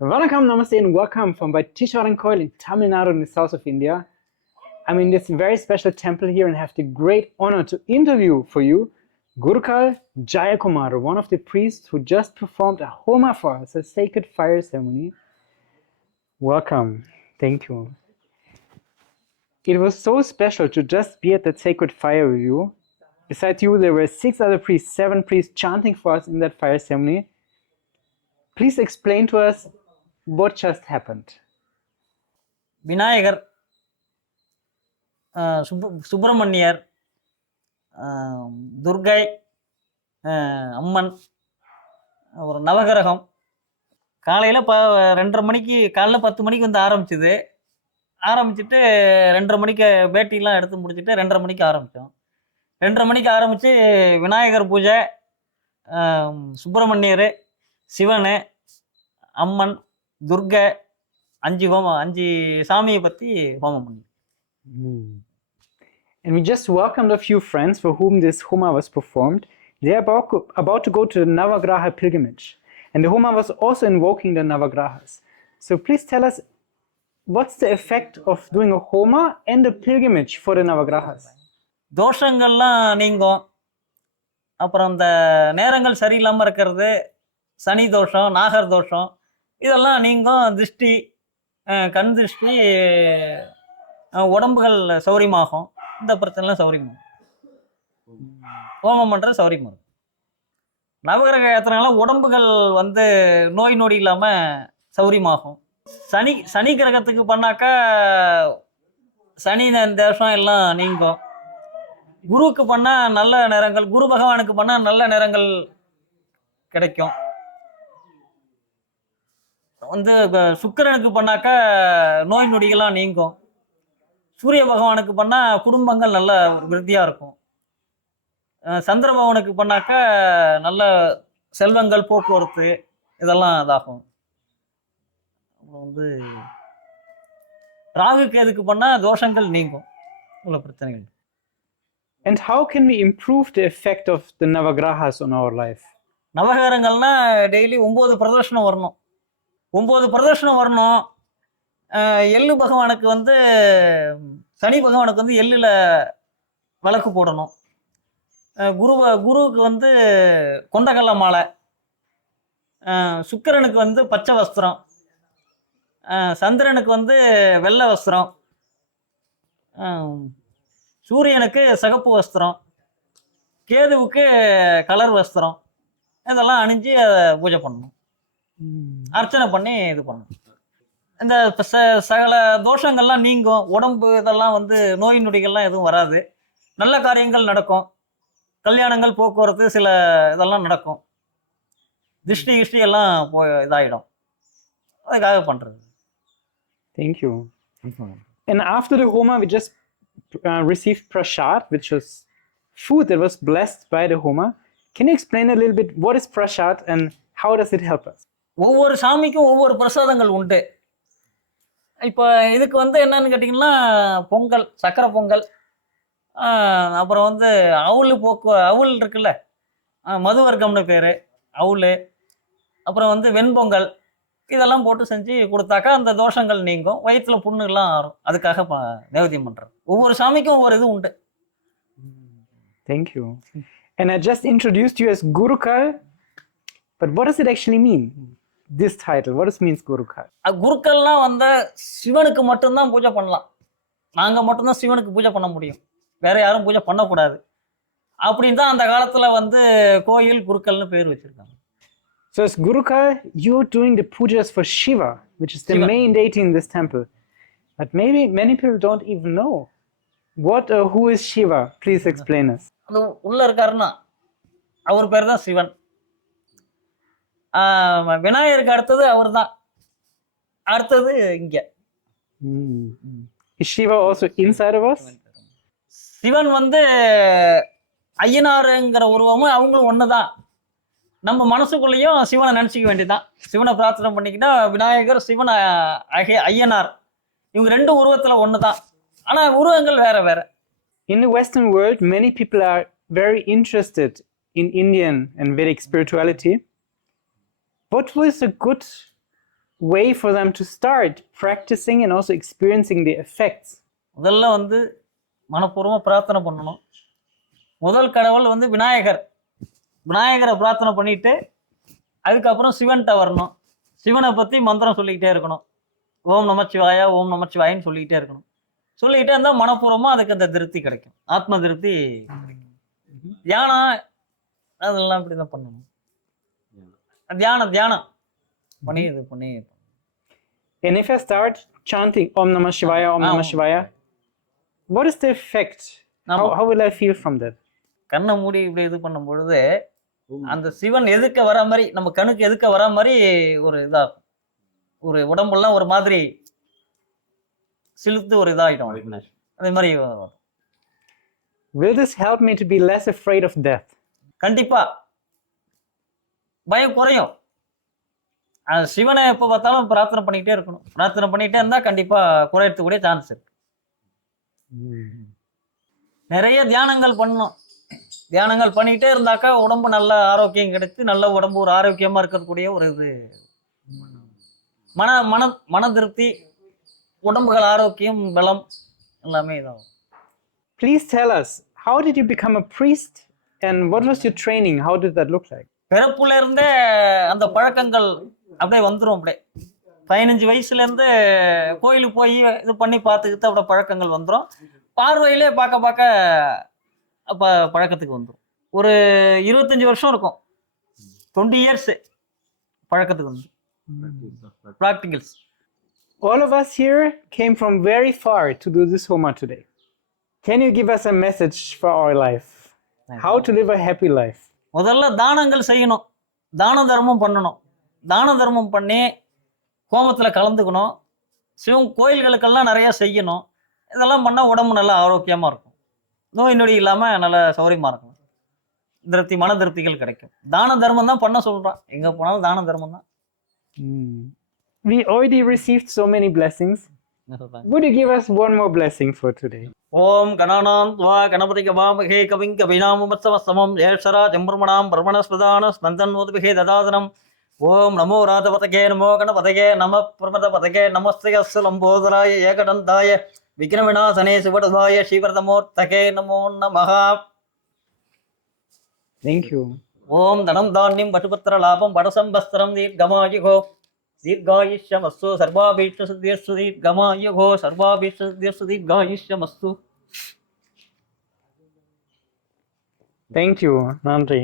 Vanakkam, Namaste and welcome from Vaitishwarankoil in Tamil Nadu in the south of India. I'm in this very special temple here and have the great honor to interview for you Gurukal Jayakumar, one of the priests who just performed a Homa for us, a sacred fire ceremony. Welcome. Thank you. It was so special to just be at that sacred fire with you. Besides you, there were 6 other priests, 7 priests chanting for us in that fire ceremony. Please explain to us what just happened. Vinayagar, Subramaniyar, Durgai, அம்மன், ஒரு நவகிரகம். காலையில் 2:30 மணிக்கு, காலைல 10 மணிக்கு வந்து ஆரம்பிச்சுது. ஆரம்பிச்சுட்டு 2:30 மணிக்கு பேட்டிலாம் எடுத்து முடிச்சுட்டு 2:30 மணிக்கு ஆரம்பித்தோம். 2:30 மணிக்கு ஆரம்பித்து விநாயகர் பூஜை, சுப்பிரமணியர், சிவன், அம்மன், துர்கை, 5 சாமியை பற்றி ஹோமம் பண்ணி. And we just welcomed a few friends for whom this Homa was performed. They are about to go to the Navagraha pilgrimage. And the Homa was also invoking the Navagrahas. So please tell us, what's the effect of doing a Homa and a pilgrimage for the Navagrahas? தோஷங்கள்லாம் நீங்கும். அப்புறம் இந்த நேரங்கள் சரியில்லாமல் இருக்கிறது, சனி தோஷம், நாகர் தோஷம், இதெல்லாம் நீங்கும். திருஷ்டி, கண் திருஷ்டி, உடம்புகள் சௌரியமாகும். இந்த பிரச்சனைலாம் சௌரியமாகும். ஹோமம் பண்ணுறது சௌரியமாகும். நவகிரக யாத்திரைனால உடம்புகள் வந்து நோய் நொடி இல்லாமல் சௌரியமாகும். சனி கிரகத்துக்கு பண்ணாக்கா சனி தேசம் எல்லாம் நீங்கும். குருவுக்கு பண்ணால் நல்ல நேரங்கள், குரு பகவானுக்கு பண்ணால் நல்ல நேரங்கள் கிடைக்கும். வந்து சுக்கிரனுக்கு பண்ணாக்கா நோய் நொடிகள்லாம் நீங்கும். சூரிய பகவானுக்கு பண்ணால் குடும்பங்கள் நல்ல விருத்தியாக இருக்கும். சந்திர பகவானுக்கு பண்ணாக்கா நல்ல செல்வங்கள், போக்குவரத்து இதெல்லாம் இதாகும். வந்து ராகு கேதுக்கு பண்ணால் தோஷங்கள் நீங்கும், உள்ள பிரச்சனைகள். And how can we improve the effect of the Navagrahas on our life? நவகிரகங்கள்னா டெய்லி 9 பிரதர்ஷனம் வரணும். 9 பிரதர்ஷனம் வரணும். எள்ளு பகவானுக்கு வந்து, சனி பகவானுக்கு வந்து எள்ளில் விளக்கு போடணும். குருவுக்கு வந்து கொண்டக்கடலை மாலை, சுக்கிரனுக்கு வந்து பச்சை வஸ்திரம், சந்திரனுக்கு வந்து வெள்ளை வஸ்திரம், சூரியனுக்கு சிகப்பு வஸ்திரம், கேதுவுக்கு கலர் வஸ்திரம், இதெல்லாம் அணிஞ்சு பூஜை பண்ணணும், அர்ச்சனை பண்ணி இது பண்ணணும். இந்த சகல தோஷங்கள்லாம் நீங்கும். உடம்பு இதெல்லாம் வந்து நோய் நொடிகள்லாம் எதுவும் வராது. நல்ல காரியங்கள் நடக்கும். கல்யாணங்கள், போக்குவரத்து, சில இதெல்லாம் நடக்கும். திருஷ்டி எல்லாம் இதாகிடும். அதுக்காக பண்ணுறது. Thank you. And after the Homa, we just received prasad, which was food that was blessed by the Homa. Can you explain a little bit what is prasad and how does it help us? ஒவ்வொரு சாமிக்கும் ஒவ்வொரு பிரசாதங்கள் உண்டு. இப்போ இதுக்கு வந்து என்னன்னு கேட்டிங்கன்னா, பொங்கல், சக்கரை பொங்கல், அப்புறம் வந்து அவுல் இருக்குல்ல, மதுவர்க்கம்னு பேர், அவுல், அப்புறம் வந்து வெண்பொங்கல், இதெல்லாம் போட்டு செஞ்சு கொடுத்தாக்கா அந்த தோஷங்கள் நீங்கும், வயிற்றுல புண்ணுலாம் ஆறும். அதுக்காக நைவேத்தியம் பண்ணுறது. ஒவ்வொரு சாமிக்கும் ஒவ்வொரு இது உண்டு. Thank you. And I just introduced you as Gurukal, but what does it actually mean? This title, what does it means Gurukal? குருக்கள்லாம் வந்து சிவனுக்கு மட்டும்தான் பூஜை பண்ணலாம். நாங்கள் மட்டும்தான் சிவனுக்கு பூஜை பண்ண முடியும், வேற யாரும் பூஜை பண்ணக்கூடாது. அப்படின்னு தான் அந்த காலத்தில் வந்து கோயில் குருக்கள்னு பேர் வச்சிருக்காங்க. So as Gurukal, you're doing the pujas for Shiva, which is the main deity in this temple. But maybe many people don't even know. Who is Shiva? Please explain us. அது உள்ள இருக்காருன்னா அவர் பேர் தான் சிவன். விநாயகருக்கு அடுத்தது அவர் தான். அடுத்தது இங்க. Is Shiva also inside of us? Sivan வந்து ஐயனாருங்கிற உருவமும் அவங்களும் ஒண்ணுதான். நம்ம மனசுக்குள்ளேயும் சிவனை நினைச்சிக்க வேண்டியதுதான். சிவனை பிரார்த்தனை பண்ணிக்கிட்டா விநாயகர், சிவன், ஐயனார், இவங்க 2 உருவத்துல ஒண்ணுதான். ஆனா உருவங்கள் வேற வேற. In the Western world, many people are very interested in Indian and Vedic spirituality. What was a good way for them to start practicing and also experiencing the effects? முதல்ல வந்து மனப்பூர்வமாக பிரார்த்தனை பண்ணணும். முதல் கடவுள் வந்து விநாயகர். விநாயகரை பிரார்த்தனை பண்ணிட்டு அதுக்கப்புறம் சிவன்கிட்ட வரணும். சிவனை பற்றி மந்திரம் சொல்லிக்கிட்டே இருக்கணும். ஓம் நமச்சிவாயா ஓம் நமச்சிவாயின்னு சொல்லிக்கிட்டே இருக்கணும். சொல்லிக்கிட்டே இருந்தால் மனப்பூர்வமாக அதுக்கு அந்த திருப்தி கிடைக்கும். ஆத்ம திருப்தி. தியானம் அதெல்லாம் இப்படி தான் பண்ணணும். தியானம் பண்ணி இது பண்ணி. And if I start chanting Om Namah Shivaya, Om Namah Shivaya, what is the effect? How will I feel from that? கண்ணை மூடி இப்படி இது பண்ணும் பொழுது அந்த சிவன் எதுக்க வர மாதிரி, நம்ம கண்ணுக்கு எதுக்க வர மாதிரி ஒரு இதாகும். ஒரு உடம்பெல்லாம் ஒரு மாதிரி சிலுத்து ஒரு இதாகிடும். அதே மாதிரி Will this help me to be less afraid of death? கண்டிப்பா பயம் குறையும். சிவனை எப்போ பார்த்தாலும் பிரார்த்தனை பண்ணிக்கிட்டே இருக்கணும். பிரார்த்தனை பண்ணிக்கிட்டே இருந்தால் கண்டிப்பாக குறையறதுக்கூடிய சான்ஸ் இருக்கு. நிறைய தியானங்கள் பண்ணணும். தியானங்கள் பண்ணிக்கிட்டே இருந்தாக்கா உடம்பு நல்ல ஆரோக்கியம் கிடைத்து நல்ல உடம்பு ஒரு ஆரோக்கியமாக இருக்கக்கூடிய ஒரு இது மன திருப்தி, உடம்புகள் ஆரோக்கியம், பலம் எல்லாமே இதாகும். Please tell us, how did you become a priest and what was your training? How did that look like? பிறப்புல இருந்தே அந்த பழக்கங்கள் அப்படியே வந்துடும். அப்படியே 15 வயசுலேருந்து கோயிலுக்கு போய் இது பண்ணி பார்த்துக்கிட்டு அப்படியே பழக்கங்கள் வந்துடும். பார்வையிலே பார்க்க அப்போ பழக்கத்துக்கு வந்துடும். ஒரு 25 வருஷம் இருக்கும். 20 years பழக்கத்துக்கு வந்து practicals. All of us here came from very far to do this Homa today. Can you give us a message for our life? How to live a happy life? முதல்ல தானங்கள் செய்யணும். தான தர்மம் பண்ணணும். தான தர்மம் பண்ணி ஹோமத்தில் கலந்துக்கணும். சிவன் கோயில்களுக்கெல்லாம் நிறையா செய்யணும். இதெல்லாம் பண்ணால் உடம்பு நல்லா ஆரோக்கியமாக இருக்கும். நோய் நொடி இல்லாமல் நல்லா சௌரியமாக இருக்கும். திருப்தி, மன திருப்திகள் கிடைக்கும். தான தர்மம் தான் பண்ண சொல்கிறான். எங்கே போனாலும் தான தர்மம் தான். We already received so many blessings. Would you give us one more blessing for today? ஓம் கணானாம் துவா கணபதி கபாமகே கவிங் கவிநாமமத்சவசமம் ஏஷரா ஜம்பர்மணாம் பிரமணஸ்பதான ஸ்பந்தன்மோதுபிகே ததாதனம். ஓம் நமோ ராஜபதகே நமோ கணபதகே நம பிரமதபதகே நமஸ்தே லம்போதராய ஏகடந்தாய விக்ரமிநாசனே சிவடதாய ஸ்ரீவரதமூர்த்தகே நமோ நமஹ. Thank you. ஓம் தனம் தானியம் பசுபத்திர லாபம் படசம்பஸ்திரம் தீர்க்கமாயுகோ दीर्घायुष्यमस्तु सर्वाभीष्टसिद्ध्यस्तु दीर्घमायुः सर्वाभीष्टसिद्ध्यस्तु दीर्घायुष्यमस्तु. Thank you, Nandri.